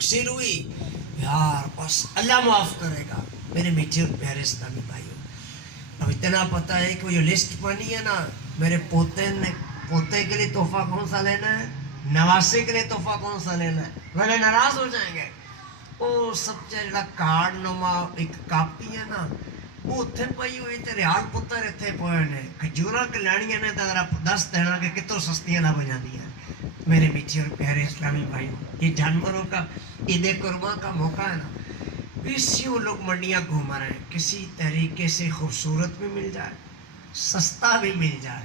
تقصیر ہوئی یار بس اللہ معاف کرے گا. میرے میٹھے اور پیارے اسلامی بھائیوں، اب اتنا پتہ ہے کہ وہ جو لسٹ بنی ہے نا، میرے پوتے کے لیے تحفہ کون سا لینا ہے، نواسے کے لیے تحفہ کون سا لینا ہے، بھلے ناراض ہو جائیں گے. وہ سب جڑا کارڈ نما ایک کاپی ہے نا، وہ اتنے پئی ہوئی تے ریال پتر اتنے پوئے نے کھجورا کلانیاں نے تو ذرا دس دینا کہ کتوں سستیاں نہ بجا دیا. میرے میٹھے اور پیارے اسلامی بھائیوں، یہ جانوروں کا عید قرباں کا موقع ہے نا، اسی وہ لوگ منڈیاں گھوم رہے ہیں، کسی طریقے سے خوبصورت بھی مل جائے، سستا بھی مل جائے.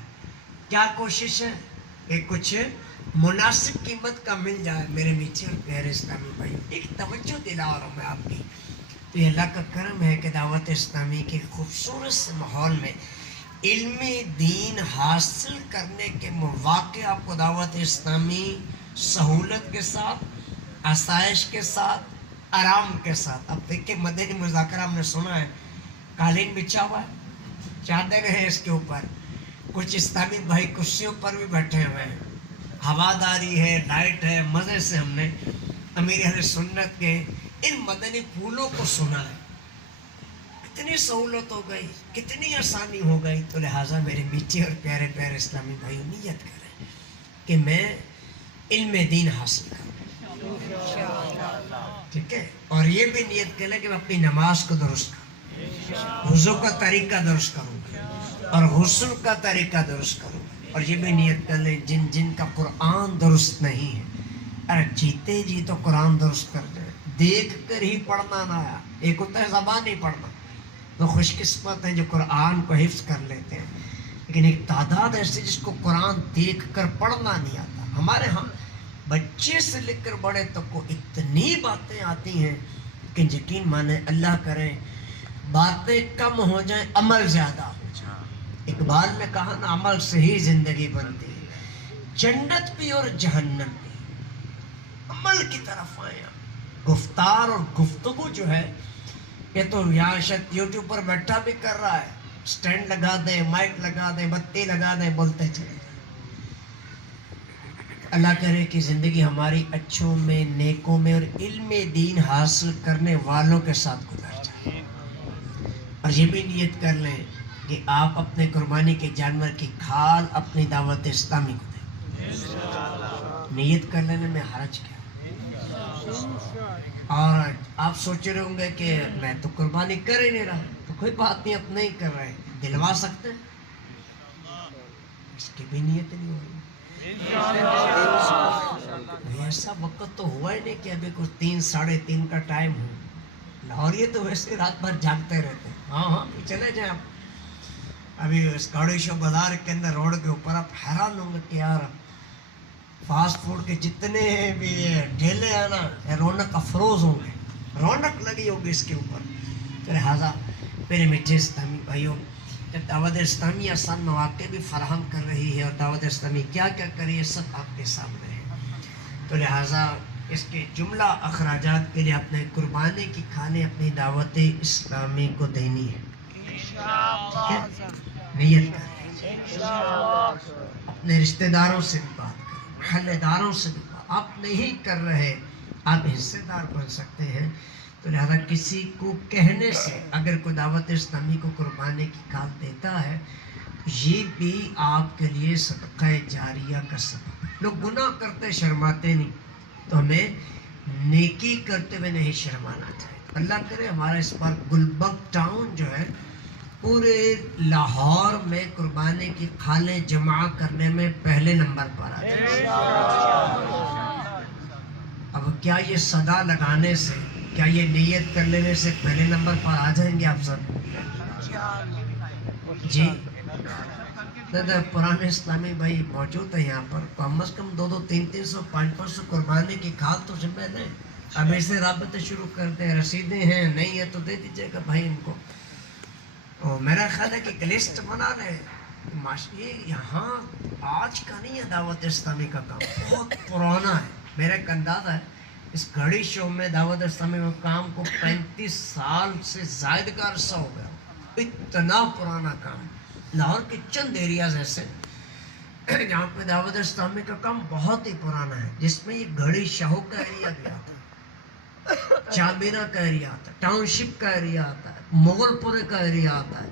کیا کوشش ہے کہ کچھ مناسب قیمت کا مل جائے. میرے میٹھے اور پیارے اسلامی بھائی، ایک توجہ دلا رہا ہوں میں آپ کی. تو یہ اللہ کا کرم ہے کہ دعوت اسلامی کے خوبصورت سے ماحول میں علم دین حاصل کرنے کے مواقع آپ کو دعوت اسلامی سہولت کے ساتھ، آسائش کے ساتھ، آرام کے ساتھ. اب دیکھیں مدنی مذاکرہ ہم نے سنا ہے، قالین بچھا ہوا ہے، چادر ہے اس کے اوپر، کچھ اسلامی بھائی کرسیوں پر بھی بیٹھے ہوئے ہیں، ہواداری ہے، لائٹ ہے. مزے سے ہم نے امیر اہل سنت کے ان مدنی پھولوں کو سنا ہے. کتنی سہولت ہو گئی، کتنی آسانی ہو گئی. تو لہٰذا میرے میٹھے اور پیارے پیارے اسلامی بھائی نیت کریں کہ میں علم دین حاصل کروں، ٹھیک ہے. اور یہ بھی نیت کریں کہ میں اپنی نماز کو درست کروں، وضو کا طریقہ درست کروں اور غسل کا طریقہ درست کروں. اور یہ بھی نیت کر لیں جن جن کا قرآن درست نہیں ہے، ارے جیتے جی تو قرآن درست کر دیں. دیکھ کر ہی پڑھنا نہ آیا، ایک ہوتا ہے زبان ہی پڑھنا، وہ خوش قسمت ہیں جو قرآن کو حفظ کر لیتے ہیں. لیکن ایک تعداد ایسی جس کو قرآن دیکھ کر پڑھنا نہیں آتا. ہمارے ہاں بچے سے لے کر بڑے تک کو اتنی باتیں آتی ہیں کہ یقین مانے اللہ کرے باتیں کم ہو جائیں، عمل زیادہ ہو جائے. اقبال نے کہا نا، عمل سے ہی زندگی بنتی ہے، جنت بھی اور جہنم بھی. عمل کی طرف آئیں. گفتار اور گفتگو جو ہے یہ تو یہاں شاید یوٹیوب پر بیٹھا بھی کر رہا ہے، سٹینڈ لگا دیں، مائک لگا دیں، بتی لگا دیں، بولتے چلے جائیں. اللہ کرے کہ زندگی ہماری اچھوں میں، نیکوں میں اور علم دین حاصل کرنے والوں کے ساتھ گزر جائے. اور یہ بھی نیت کر لیں کہ آپ اپنے قربانی کے جانور کی کھال اپنی دعوت اسلامی کو دیں. نیت کر لینے میں حرج کیا. اور آپ سوچ رہے ہوں گے کہ میں تو قربانی کر ہی نہیں رہا. تو کوئی بات نہیں، اب نہیں کر رہے، دلوا سکتے ہیں، اس کی بھی نیت نہیں ہو رہی. ایسا وقت تو ہوا ہی نہیں کہ ابھی کچھ 3 ساڑھے 3 کا ٹائم ہو. لاہوریے تو ویسے رات بھر جاگتے رہتے ہیں. ہاں چلے جائیں آپ ابھی اس گاڑی شو بازار کے اندر روڈ کے اوپر، آپ حیران ہوں گے کہ یار فاسٹ فوڈ کے جتنے بھی ٹھیلے ہیں نا، رونق افروز ہوں گے، رونق لگی ہوگی اس کے اوپر. تو لہٰذا میرے میٹھے اسلامی بھائیوں، جب دعوت اسلامی آسان مواقع بھی فراہم کر رہی ہے اور دعوت اسلامی کیا کیا کری ہے سب آپ کے سامنے ہے. تو لہٰذا اس کے جملہ اخراجات کے لیے اپنے قربانی کی کھانے اپنی دعوت اسلامی کو دینی ہے. نیت کر اپنے رشتہ داروں سے بھی بات کریں، محلے داروں سے بھی بات. آپ نہیں کر رہے، آپ حصے دار بن سکتے ہیں. تو لہذا کسی کو کہنے سے اگر کوئی دعوت اسلامی کو قربانی کی کھال دیتا ہے، یہ بھی آپ کے لیے صدقہ جاریہ کا سبب. لوگ گناہ کرتے شرماتے نہیں، تو ہمیں نیکی کرتے ہوئے نہیں شرمانا چاہیے. اللہ کرے ہمارا اس بار گلبرگ ٹاؤن جو ہے پورے لاہور میں قربانی کی کھالیں جمع کرنے میں پہلے نمبر پر آ جائے. اب کیا یہ صدا لگانے سے، کیا یہ نیت کر لینے سے پہلے نمبر پر آ جائیں گے آپ سب؟ جی پرانے اسلامی بھائی موجود ہیں یہاں پر، کم از کم 200 300 500 قربانی کی کھال تو ذمہ لیں. اب ایسے رابطے شروع کر دیں، رسیدیں ہیں نہیں ہے تو دے دیجیے گا بھائی ان کو. تو میرا خیال ہے کہ ایک لسٹ بنا لیں. یہ یہاں آج کا نہیں ہے دعوت اسلامی کا کام، بہت پرانا ہے. میرا ایک اندازہ ہے اس گھڑی شو میں دعوت اسلامی میں کام کو 35 سال سے زائد کا عرصہ ہو گیا. اتنا پرانا کام. لاہور کے چند ایریاز ایسے جہاں پہ دعوت اسلامی کا کام بہت ہی پرانا ہے، جس میں یہ گھڑی شاہوں کا ایریا بھی آتا ہے. چابیرا کا ایریا آتا ہے, ٹاؤن شپ کا ایریا آتا ہے, مغل پورے کا ایریا آتا ہے,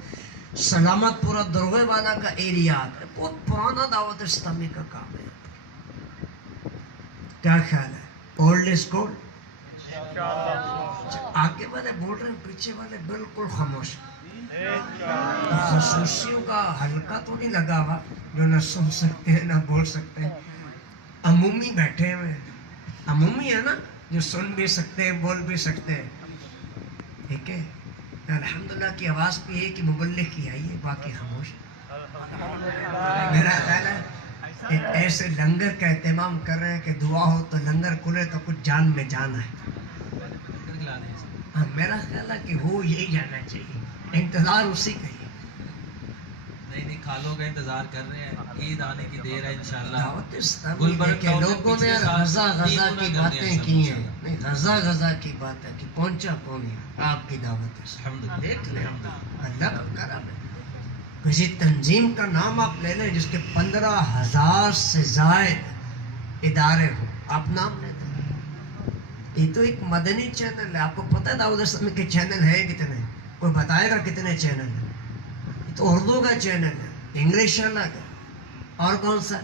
سلامت پورا دروگے والا کا ایریا آتا ہے. بہت پرانا دعوت اسلامی کا کام ہے. کیا خیال ہے؟ Old is gold. آگے والے بول رہے ہیں, پیچھے والے بالکل خاموش. خصوصیوں کا حلقہ تو نہیں لگا ہوا جو نہ سن سکتے ہیں نہ بول سکتے ہیں. عمومی بیٹھے ہوئے ہیں, عمومی ہے نا, جو سن بھی سکتے ہیں بول بھی سکتے ہیں. ٹھیک ہے, الحمدللہ کی آواز بھی ہے کہ مبلغ کی آئی ہے, باقی خاموش. میرا خیال ہے ایک ایسے لنگر کا اہتمام کر رہے ہیں کہ دعا ہو تو لنگر کھلے تو کچھ جان میں جان ہے. میرا خیال ہے کہ وہ یہی جانا چاہیے, انتظار اسی کا ہی. نہیں کھالوں کا انتظار کر رہے ہیں, عید آنے کی دیر ہے انشاءاللہ. دعوت اسلامی کے لوگوں نے غزہ کی باتیں کی ہیں, نہیں غزہ کی بات ہے کہ پہنچا کون ہے آپ کی دعوت ہے. دیکھ لیں اللہ کا کرم ہے. کسی تنظیم کا نام آپ لے لیں جس کے 15,000 سے زائد ادارے ہو, آپ نام لیتے ہیں. یہ تو ایک مدنی چینل ہے. آپ کو پتہ ہے دعوت اسلامی کے چینل ہے کتنے؟ کوئی بتائے گا کتنے چینل ہیں؟ یہ تو اردو کا چینل ہے, انگلش الگ ہے, اور کون سا؟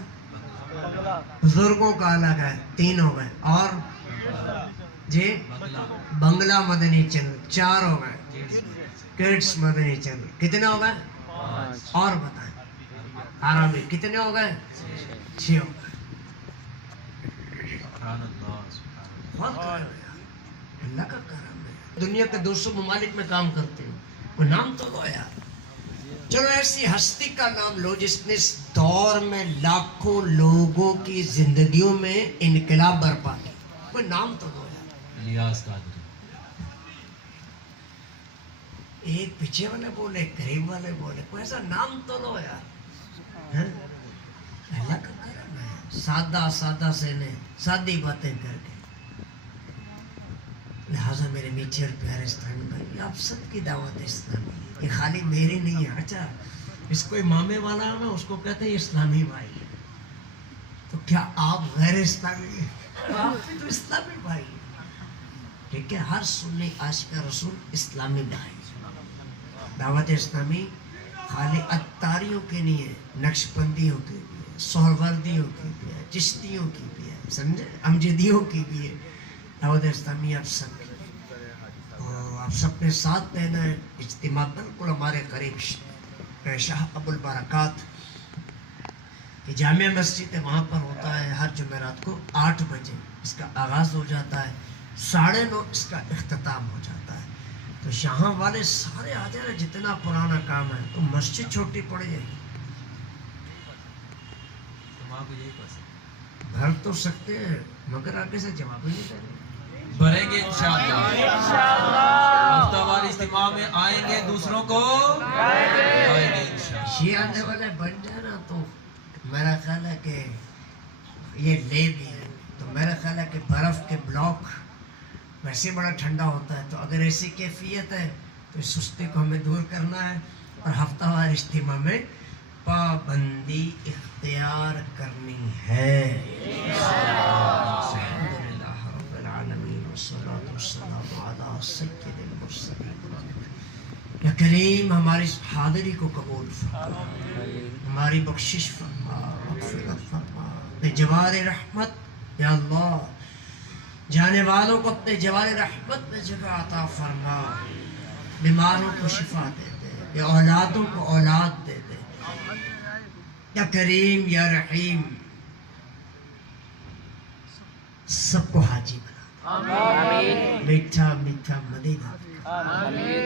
بزرگوں کا الگ ہے, 3 ہو گئے, اور جی بنگلہ مدنی چینل 4 ہو گئے, کڈس مدنی چینل کتنے ہو گئے؟ اور بتائیں عربی کتنے ہو گئے؟ 6 ہو گئے. اللہ کا کرم ہے. دنیا کے 200 ممالک میں کام کرتے ہو, کوئی نام تو لو یار. چلو ایسی ہستی کا نام لو جس نے اس دور میں لاکھوں لوگوں کی زندگیوں میں انقلاب برپا کیا. کوئی نام تو لو یار. الیاس قادری. ایک پیچھے والے بولے, قریب والے بولے, کوئی ایسا نام تو لو یار. اللہ کا کرم ہے. سادہ سے نے سادی باتیں کر کے. لہٰذا میرے میٹھے اور پیارے اسلامی بھائی, آپ سب کی دعوت اسلامی, یہ خالی میری نہیں ہے. اچھا اس کو امامے والا ہے نا, اس کو کہتے ہیں اسلامی بھائی, تو کیا آپ غیر اسلامی ہیں؟ آپ بھی تو اسلامی بھائی. ٹھیک ہے, ہر سنی عاشق رسول اسلامی بھائی. دعوت اسلامی خالی اتاریوں کے نہیں ہے, نقش بندیوں کی بھی ہے, سہروردیوں کی بھی ہے, چشتیوں کی بھی ہے, سمجھے, امجدیوں کی بھی ہے. دعوت اسلامی آپ سب کی, اور آپ سب نے ساتھ دینا ہے. اجتماع بالکل ہمارے قریب شاہ ابو البرکات کی جامع مسجد ہے, وہاں پر ہوتا ہے ہر جمعرات کو 8 بجے اس کا آغاز ہو جاتا ہے, 9:30 اس کا اختتام ہو جاتا ہے. تو یہاں والے سارے آ جائیں, جتنا پرانا کام ہے. تو مسجد چھوٹی پڑ جائے گی, بھر تو سکتے ہیں مگر آگے سے جواب ہی نہیں دے رہے. بھریں گے انشاءاللہ. ہفتہ وار اجتماع میں آئیں گے, دوسروں کو آئیں گے انشاءاللہ. یہ آنے والے بن جائے نا تو میرا خیال ہے کہ یہ لے بھی ہے, تو میرا خیال ہے کہ برف کے بلاک ویسے بڑا ٹھنڈا ہوتا ہے, تو اگر ایسی کیفیت ہے تو اس سستی کو ہمیں دور کرنا ہے, اور ہفتہ وار اجتماع میں پابندی اختیار کرنی ہے. الحمدللہ رب العالمین والصلاة والسلام علی سید المرسلین. یا کریم ہماری حاضری کو قبول فرما, ہماری بخشش فرما, مغفرت فرما, بجوار رحمت یا اللہ. جانے والوں کو اپنے جوار رحمت میں جگہ عطا فرما, بیماروں کو شفا دے دے, یا اولادوں کو اولاد دے دے. یا کریم یا رحیم سب کو حاجی بنا, میٹھا میٹھا مدینہ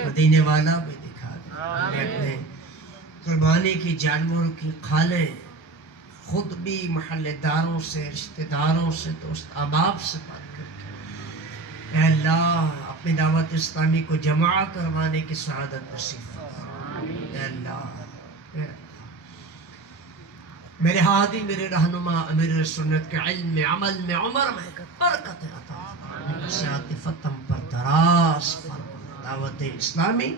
مدینے والا بھی دکھا دے. اپنے قربانی کی جانوروں کی کھالیں, خود بھی محلے داروں سے, رشتہ داروں سے, دوست احباب سے بات کر کے اے اللہ اپنی دعوت اسلامی کو جمع کروانے کی سعادت نصیب فرما. اے اللہ میرے ہادی, میرے رہنما, میرے سنت کے علم میں, عمل میں, عمر میں برکت عطا فرما. عاطفت ہم پر دراز فرما. دعوت اسلامی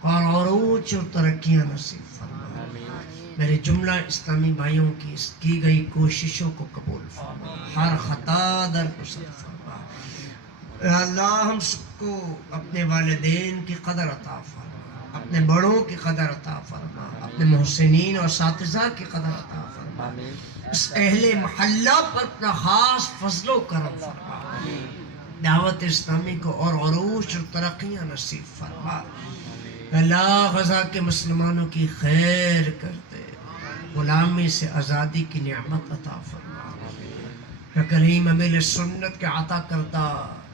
اور عروج اور ترقیاں نصیب فرما. میرے جملہ اسلامی بھائیوں کی گئی کوششوں کو قبول فرما, ہر خطا در گزر فرما. اے اللہ ہم کو اپنے والدین کی قدر عطا فرما، اپنے بڑوں کی قدر عطا فرما، اپنے محسنین اور اساتذہ کی قدر عطا فرما، اس اہل محلہ پر اپنا خاص فضل و کرم فرما، دعوت اسلامی کو اور عروج اور ترقیاں نصیب فرما۔ اللہ غزہ کے مسلمانوں کی خیر کرتے، غلامی سے آزادی کی نعمت عطا فرما۔ یا کریم امیل سنت کے عطا کردہ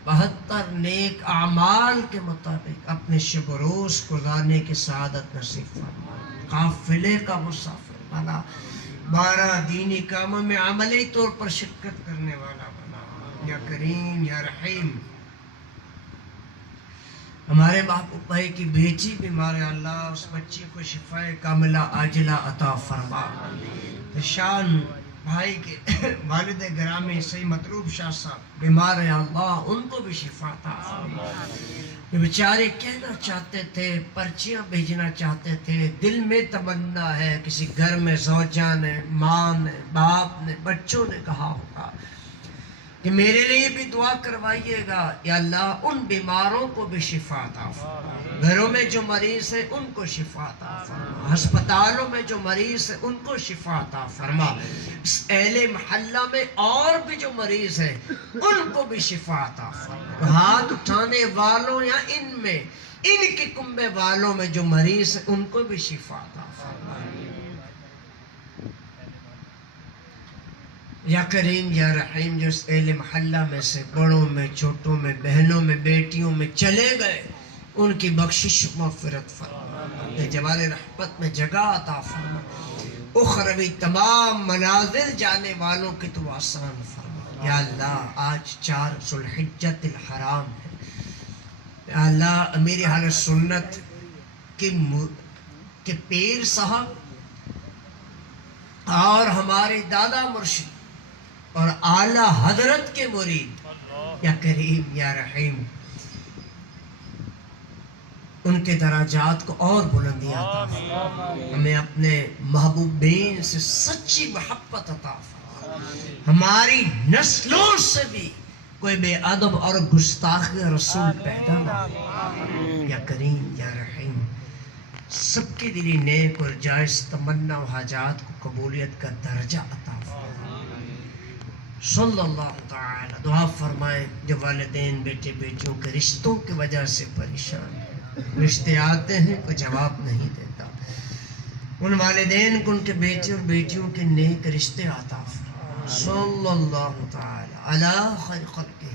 72 نیک اعمال کے مطابق اپنے شب و روز گزارنے کی سعادت نصیب فرما۔ قافلے کا مسافر بنا، 12 دینی کاموں میں عملی طور پر شرکت کرنے والا بنا۔ یا کریم یا رحیم، ہمارے محبوب بھائی کی بیٹی بیمار ہے، اللہ اس بچی کو شفاء کاملہ عاجلہ عطا فرما۔ شان بھائی کے والد گرامی سید مطلوب شاہ صاحب بیمار ہے، اللہ ان کو بھی شفا عطا فرما۔ یہ بیچارے کہنا چاہتے تھے، پرچیاں بھیجنا چاہتے تھے، دل میں تمنا ہے، کسی گھر میں زوجہ نے، ماں نے، باپ نے، بچوں نے کہا ہوگا کہ میرے لیے بھی دعا کروائیے گا۔ یا اللہ ان بیماروں کو بھی شفا عطا فرما، گھروں میں جو مریض ہیں ان کو شفا عطا فرما، ہسپتالوں میں جو مریض ہیں ان کو شفا عطا فرما، اس اہل محلہ میں اور بھی جو مریض ہیں ان کو بھی شفا عطا فرما۔ ہاتھ اٹھانے والوں یا ان کے کنبے والوں میں جو مریض ہیں ان کو بھی شفا عطا فرما۔ یا کریم یا رحیم، جو اس اہل محلہ میں سے بڑوں میں، چھوٹوں میں، بہنوں میں، بیٹیوں میں چلے گئے ان کی بخشش مغفرت فرما، اپنے جوال رحمت میں جگہ عطا فرما، اخروی تمام منازل جانے والوں کی تو آسان فرما۔ یا اللہ آج 4 ذوالحجۃ الحرام ہے، یا اللہ امیر اہل سنت کے پیر صاحب اور ہمارے دادا مرشد اور اعلیٰ حضرت کے مرید، یا کریم یا رحیم ان کے درجات کو اور بلندی عطا فرما، ہمیں اپنے محبوبین سے سچی محبت عطا فرما، ہماری نسلوں سے بھی کوئی بے ادب اور گستاخ رسول پیدا نہ ہو۔ یا کریم یا رحیم سب کے دلی نیک اور جائز تمنا و حاجات کو قبولیت کا درجہ عطا فرما۔ صلی اللہ تعالی دعا فرمائیں جو والدین بیٹے بیٹیوں کے رشتوں کی وجہ سے پریشان ہیں، رشتے آتے ہیں کوئی جواب نہیں دیتا، ان والدین کو ان کے بیٹے اور بیٹیوں کے نیک رشتے عطا فرما۔ صلی اللہ تعالی علی خیر خلقہ